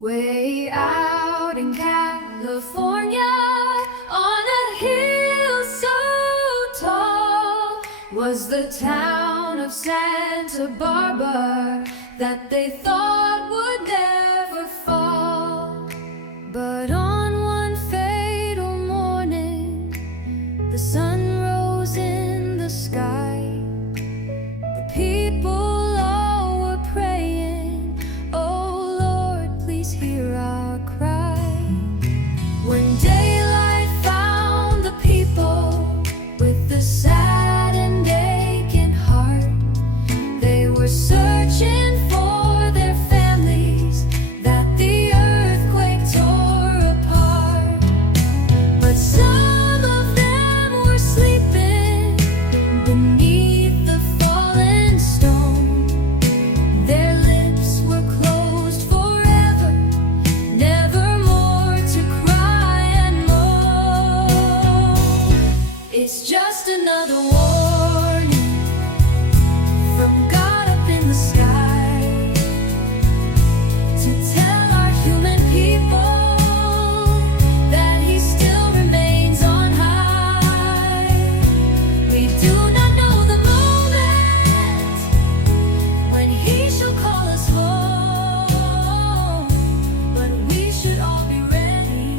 Way out in California, on a hill so tall, was the town of Santa Barbara that they thought would never fall. But on one fatal morning, the sun rose in the sky. The people all were praying, "Oh Lord, please hear our cry." When daylight found the people with the sad and aching heart, they were searching for their families that the earthquake tore apart. But some of them were sleeping beneath the fallen stone. Their lips were closed forever, never more to cry and moan. It's just another warning from God up in the sky to tell our human people that He still remains on high. We do not know the moment when He shall call us home, but we should all be ready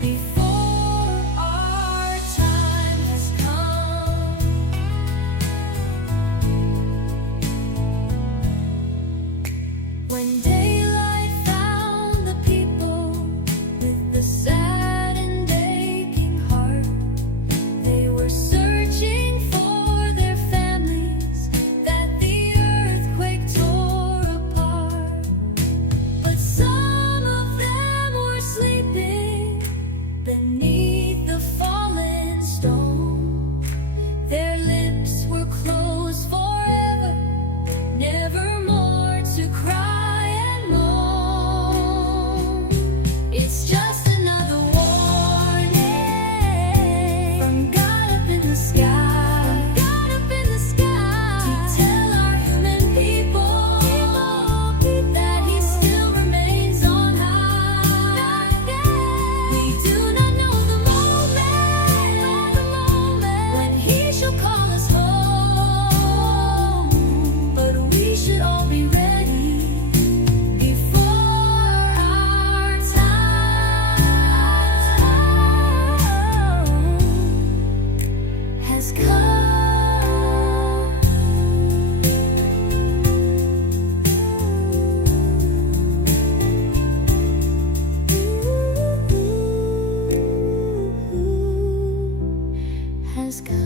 before our time has come. When daylight found the people with the sad and aching heart, they were searching for their families that the earthquake tore apart. But some of them were sleeping beneath the fallen stone. Their lips were closed forever, never more to cry and moan. It's just another warning from God up in the sky, to tell our human people that He still remains on high. We do not know the moment when He shall call us home, but we should all be ready before our time has come. Has come.